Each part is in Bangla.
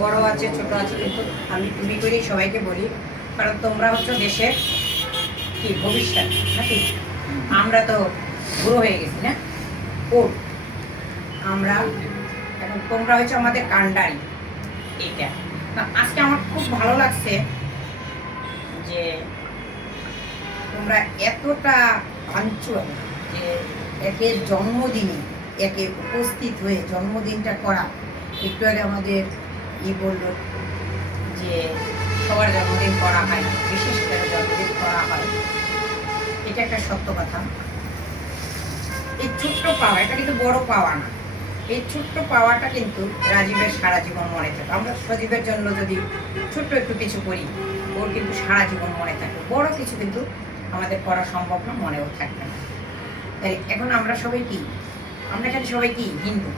বড় আছে ছোট আছে, কিন্তু আমি তুমি করেই সবাইকে বলি, কারণ তোমরা হচ্ছে দেশের কি ভবিষ্যৎ নাকি। আমরা তো বুড়ো হয়ে গেছি না, ওল্ড। আমরা এখন, তোমরা হচ্ছে আমাদের কান্ডারি। এইটা আজকে আমার খুব ভালো লাগছে যে তোমরা এতটা পাঞ্চুয়াল, যে একের জন্মদিনে একে উপস্থিত হয়ে জন্মদিনটা করা। একটু আগে আমাদের বলল যে সবার জন্মদিন করা হয় না, বিশেষ করে জন্মদিন করা হয়, এটা একটা সত্য কথা। এই ছোট্ট পাওয়া, এটা কিন্তু বড় পাওয়া না, এই ছোট্ট পাওয়াটা কিন্তু রাজীবের সারা জীবন মনে থাকে। আমরা সজীবের জন্য যদি ছোট্ট একটু কিছু করি, ওর কিন্তু সারা জীবন মনে থাকে। বড় কিছু কিন্তু আমাদের করা সম্ভব না, মনেও থাকবে না। তাই এখন আমরা সবাই কি, আমরা এখানে সবাই কি হিন্দু।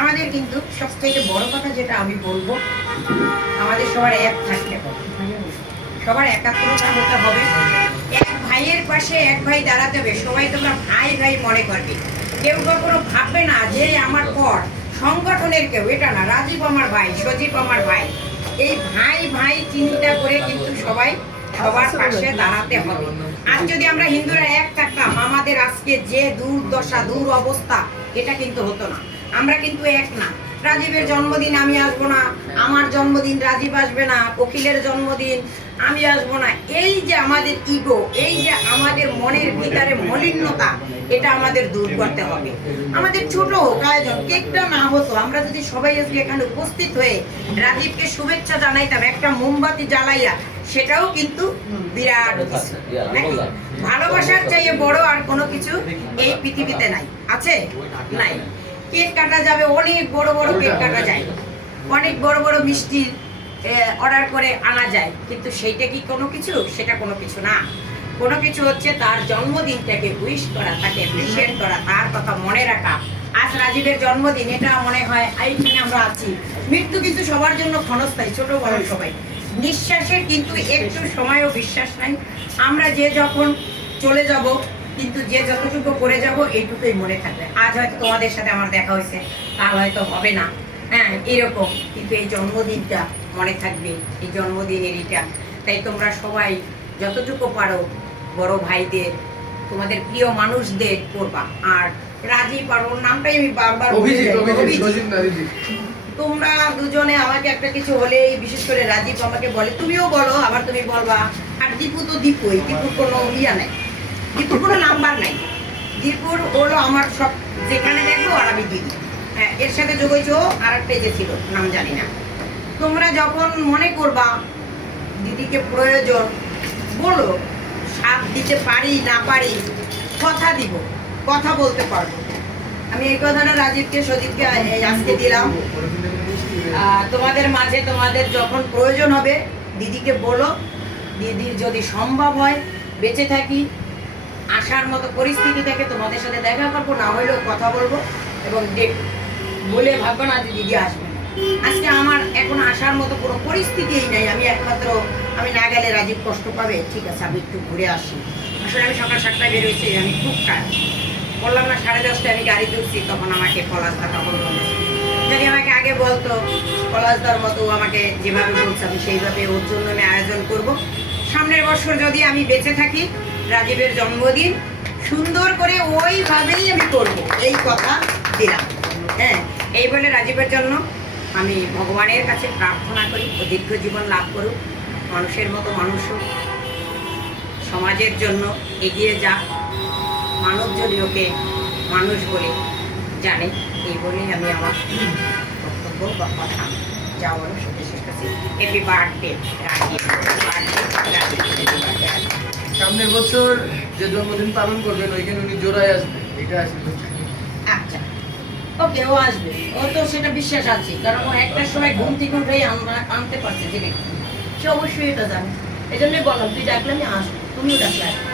আমাদের কিন্তু সবথেকে বড় কথা যেটা আমি বলবো, আমাদের সবার এক থাকতে হবে, সবার একাত্মতা হতে হবে। এক ভাইয়ের পাশে এক ভাই দাঁড়াতে হবে। সবাই তোমরা ভাই ভাই মনে করবে, কেউ কখনো ভাববে না যে আমার পর সংগঠনের কেউ, এটা না, রাজীব আমার ভাই, সজীব আমার ভাই, এই ভাই ভাই চিন্তা করে কিন্তু সবাই সবার পাশে দাঁড়াতে হবে। আর যদি আমরা হিন্দুরা এক থাকতাম, আমাদের আজকে যে দুর্দশা দূর অবস্থা, এটা কিন্তু হতো না। আমরা কিন্তু এক না। রাজীবের জন্মদিন আমি আসবো না, আমার জন্মদিন রাজীব আসবে না, অখিলের জন্মদিন আমি আসবো না, এই যে আমাদের ইগো, এই যে আমাদের মনের ভিতরে মলিনতা, এটা আমাদের দূর করতে হবে। আমাদের ছোট হোক আয়োজন, কেকটা না হতো, আমরা যদি সবাই আজকে এখানে উপস্থিত হয়ে রাজীবকে শুভেচ্ছা জানাইতাম একটা মোমবাতি জ্বালাইয়া, সেটাও কিন্তু বিরাট নাকি। ভালোবাসার চাইয়ে বড় আর কোনো কিছু এই পৃথিবীতে নাই, আছে নাই। কেক কাটা যাবে, অনেক বড় বড় কেক কাটা যায়, অনেক বড় বড় মিষ্টি অর্ডার করে আনা যায়, কিন্তু সেইটা কি কোনো কিছু? সেটা কোনো কিছু না। কোনো কিছু হচ্ছে তার জন্মদিনটাকে উইশ করা, তাকে অ্যাপ্রিশিয়েট করা, তার কথা মনে রাখা। আজ রাজীবের জন্মদিন, এটা মনে হয় এইখানে আমরা আছি। মৃত্যু কিন্তু সবার জন্য ক্ষণস্থায়ী, ছোট বড় সবাই। নিঃশ্বাসের কিন্তু একটু সময়ও বিশ্বাস নাই। আমরা যে যখন চলে যাব, কিন্তু যে যতটুকু করে যাব এইটুকুই মনে থাকবে। আজ হয়তো তোমাদের সাথে আমার দেখা হয়েছে, কাল হয়তো হবে না, হ্যাঁ এরকম, কিন্তু এই জন্মদিনটা মনে থাকবে, এই জন্মদিনের এটা। তাই তোমরা সবাই যতটুকু পারো বড় ভাইদের, তোমাদের প্রিয় মানুষদের করবা। আর রাজীব আর ওর নামটাই আমি বারবার তোমরা দুজনে আমাকে একটা কিছু হলেই, বিশেষ করে রাজীব আমাকে বলে তুমিও বলো, আবার তুমি বলবা। আর দীপু তো দীপুই, দীপুর কোনো ইয়া নাই, দীপুর কোনো নাম্বার নাই। দীপুর হলো আমার সব, যেখানে দেখবো আর আমি দিদি, হ্যাঁ এর সাথে যোগাযোগ আর একটা যে ছিল নাম জানি না। তোমরা যখন মনে করবা দিদিকে প্রয়োজন, বলো, সাথ দিতে পারি না পারি, কথা দিব, কথা বলতে পারবো। আমি এই কথাটা রাজীবকে সজীবকে আজকে দিলাম। তোমাদের মাঝে তোমাদের যখন প্রয়োজন হবে দিদিকে বলো, দিদির যদি সম্ভব হয় বেঁচে থাকি, আসার মতো পরিস্থিতি থেকে তোমাদের সাথে দেখা করবো, না হলেও কথা বলবো এবং বলে ভাববো না যে দিদি আসবে। আজকে আমার এখন আসার মতো কোনো পরিস্থিতিই নেই। আমি একমাত্র, আমি না গেলে রাজীব কষ্ট পাবে, ঠিক আছে আমি একটু ঘুরে আসি। আসলে আমি সকাল 7টায় বেরোয়েছি, আমি খুব টায়ার্ড। বললাম না 10:30টায় আমি গাড়ি তুলছি, তখন আমাকে পলাশদা তখন বলেছে, যদি আমাকে আগে বলতো পলাশদার মতো আমাকে যেভাবে বলছে, আমি সেইভাবে ওর জন্য আমি আয়োজন করব। সামনের বছর যদি আমি বেঁচে থাকি, রাজীবের জন্মদিন সুন্দর করে ওইভাবেই আমি করব, এই কথা দিলাম। হ্যাঁ, এই বলে রাজীবের জন্য আমি ভগবানের কাছে প্রার্থনা করি ও দীর্ঘ জীবন লাভ করুক, মানুষের মতো মানুষ হোক, সমাজের জন্য এগিয়ে যাক, মানব যদি ওকে মানুষ বলে জানে। এই বলেই আমি আমার বক্তব্য বা কথা যা বলো সেটা শেষ করছি। হ্যাপি বার্থডে রাজীব, সামনের বছর যে জন্মদিন পালন করবেন ওইখানে উনি জোড়ায় আসবে, এটা আসবে। আচ্ছা ওকে, ও আসবে, ও তো সেটা বিশ্বাস আছে, কারণ ও একটার সময় ঘুম থেকে উঠেই আনতে পারছে যে ব্যক্তি, সে অবশ্যই এটা জানে। এই জন্যই বললাম তুই ডাকলে আমি আসবো, তুমিও ডাকলে আসবে।